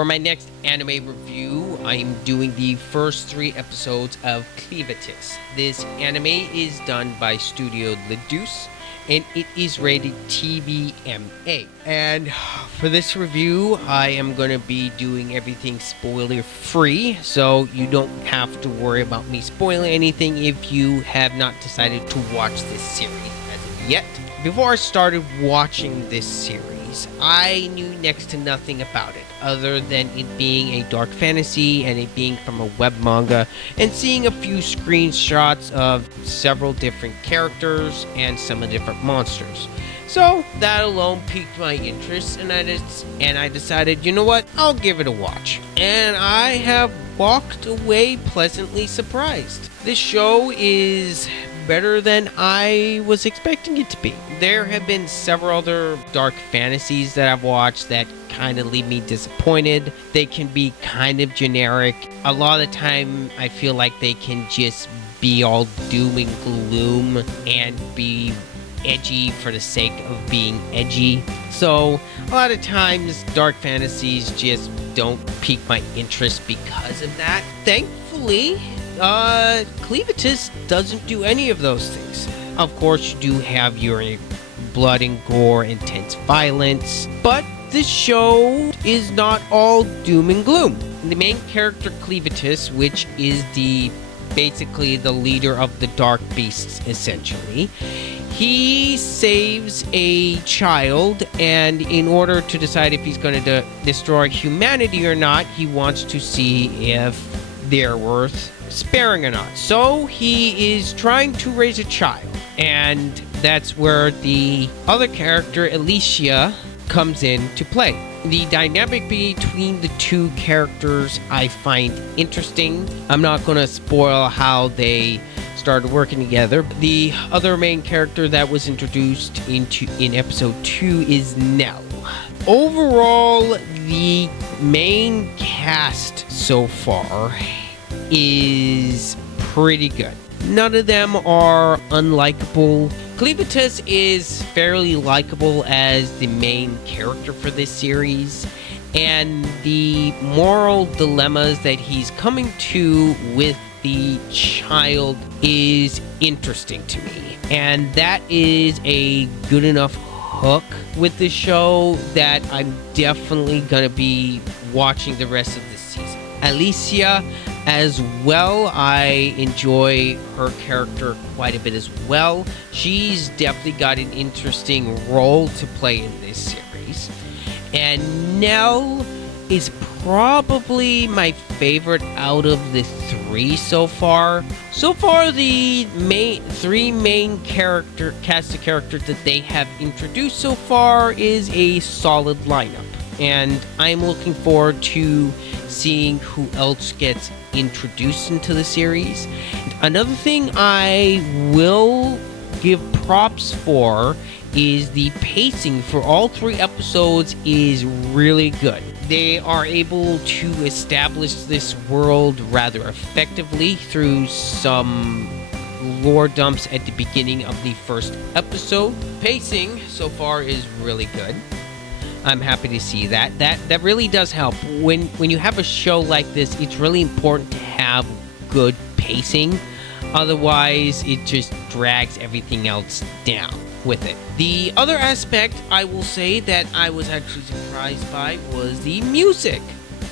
For my next anime review, I'm doing the first 3 episodes of Clevatess. This anime is done by Studio Ledus, and it is rated TVMA. And for this review, I am going to be doing everything spoiler free, so you don't have to worry about me spoiling anything if you have not decided to watch this series as of yet. Before I started watching this series, I knew next to nothing about it, other than it being a dark fantasy and it being from a web manga, and seeing a few screenshots of several different characters and some of the different monsters. So that alone piqued my interest, and I decided, you know what, I'll give it a watch. And I have walked away pleasantly surprised. This show is better than I was expecting it to be. There have been several other dark fantasies that I've watched that kind of leave me disappointed. They can be kind of generic. A lot of the time, I feel like they can just be all doom and gloom and be edgy for the sake of being edgy. So a lot of times dark fantasies just don't pique my interest because of that. Thankfully, Clevatess doesn't do any of those things. Of course, you do have your blood and gore, intense violence, but this show is not all doom and gloom. The main character, Clevatess, which is basically the leader of the Dark Beasts, essentially, he saves a child, and in order to decide if he's going to destroy humanity or not, he wants to see if they're worth sparing or not. So he is trying to raise a child, and that's where the other character, Alicia, comes into play. The dynamic between the two characters I find interesting. I'm not going to spoil how they started working together. The other main character that was introduced in episode 2 is Nell. Overall, the main cast so far is pretty good. None of them are unlikable. Clevatess is fairly likable as the main character for this series, and the moral dilemmas that he's coming to with the child is interesting to me. And that is a good enough hook with the show that I'm definitely going to be watching the rest of this season. Alicia as well, I enjoy her character quite a bit as well. She's definitely got an interesting role to play in this series. And Nell is probably my favorite out of the 3 so far. So far, the 3 main cast of characters that they have introduced so far is a solid lineup. And I'm looking forward to seeing who else gets introduced into the series. Another thing I will give props for is the pacing for all 3 episodes is really good. They are able to establish this world rather effectively through some lore dumps at the beginning of the first episode. Pacing so far is really good. I'm happy to see that. That really does help. When you have a show like this, it's really important to have good pacing. Otherwise, it just drags everything else down with it. The other aspect I will say that I was actually surprised by was the music.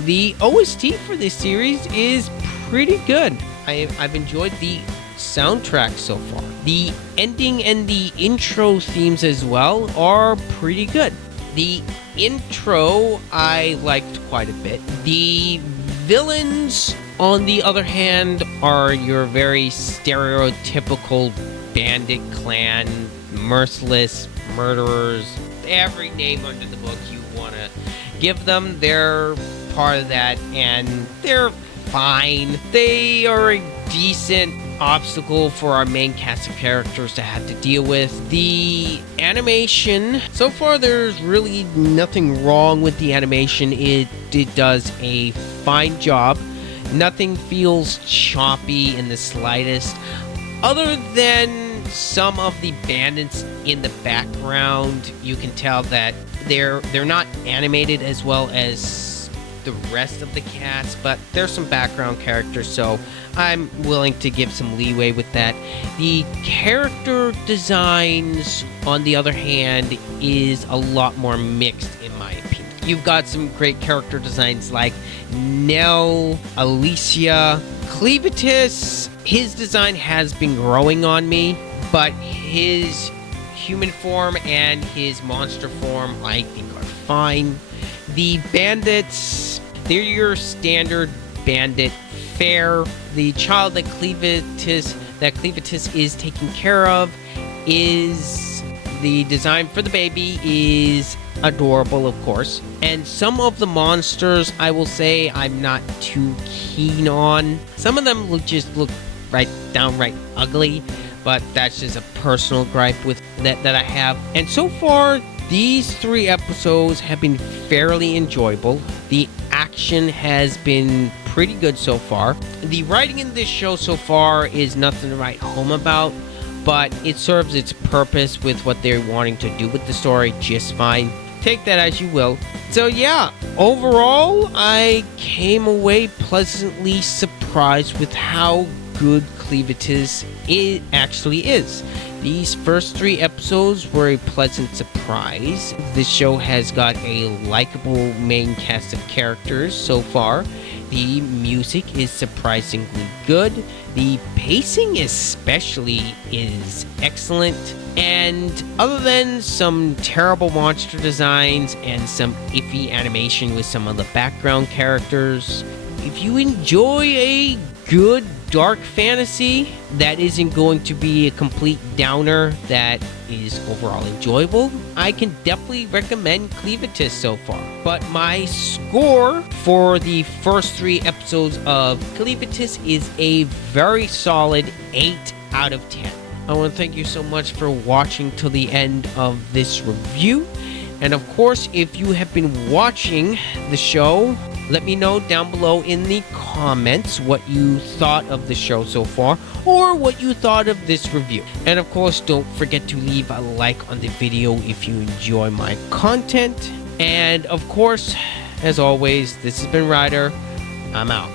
The OST for this series is pretty good. I've enjoyed the soundtrack so far. The ending and the intro themes as well are pretty good. The intro I liked quite a bit. The villains, on the other hand, are your very stereotypical bandit clan, merciless murderers. Every name under the book you want to give them, they're part of that, and they're fine. They are a decent obstacle for our main cast of characters to have to deal with. The animation, so far there's really nothing wrong with the animation. It does a fine job. Nothing feels choppy in the slightest, other than some of the bandits in the background. You can tell that they're not animated as well as the rest of the cast, but there's some background characters, so I'm willing to give some leeway with that. The character designs, on the other hand, is a lot more mixed in my opinion. You've got some great character designs like Nell, Alicia, Clevatess. His design has been growing on me, but his human form and his monster form I think are fine. The bandits, they're your standard bandit fare. The child that Clevatess is taking care of is the design for the baby is adorable, of course. And some of the monsters, I will say, I'm not too keen on. Some of them just look right downright ugly, but that's just a personal gripe with that I have. And so far, these 3 episodes have been fairly enjoyable. The action has been pretty good so far. The writing in this show so far is nothing to write home about, but it serves its purpose with what they're wanting to do with the story just fine. Take that as you will. So yeah, overall, I came away pleasantly surprised with how good Clevatess it actually is. These first 3 episodes were a pleasant surprise. This show has got a likable main cast of characters so far. The music is surprisingly good. The pacing especially is excellent. And other than some terrible monster designs and some iffy animation with some of the background characters, if you enjoy a good dark fantasy that isn't going to be a complete downer, that is overall enjoyable, I can definitely recommend Clevatess so far. But my score for the first 3 episodes of Clevatess is a very solid 8 out of 10. I want to thank you so much for watching till the end of this review. And of course, if you have been watching the show, let me know down below in the comments what you thought of the show so far, or what you thought of this review. And of course, don't forget to leave a like on the video if you enjoy my content. And of course, as always, this has been Ryder. I'm out.